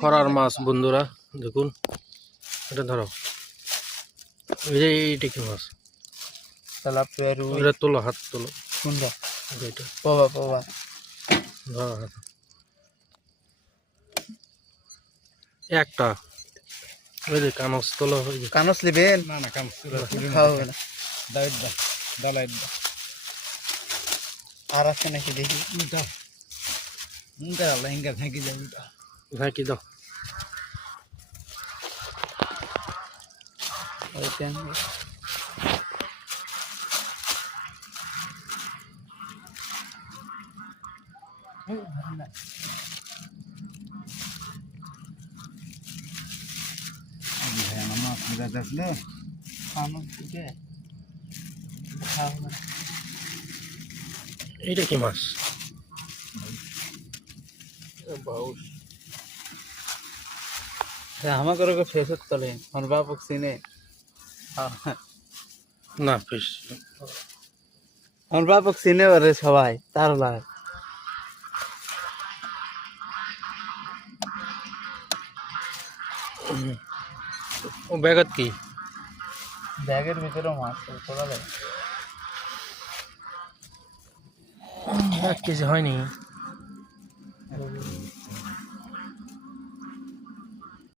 খরার মাছ বন্ধুরা দেখুন, এটা ধরো, এইটা কি মাছ? তেলাপিয়া রুই। এটা তোলো, হাত তোলো। কোনটা? এটা পাবা পাবা ধরো হাত। একটা ওই যে কানস তোলো। কানস নেবেন? না না, কাম খাওয়া হবে না। দাওয়াত দা, দাওয়াত দা। আর আছে নাকি দেখি। উল্টা উল্টা আল্লাহ হিঙ্গা থাকি যাবে। হ্যাঁ, কি দাও? ওইটা মাছ মিলাতে আসলে কানস দিকে খাওয়া হবে না। এইটা কি মাছ? আমাকে ওকে ফেসত তোলে আমার বাপক চিনে। না, ফিস। আমার বাপক চিনে ওরে সবাই, তার লাগে। ও ব্যাগত কি? ব্যাগের ভিতরেও মাছ তোলা যায়। 1 কেজি হয়নি।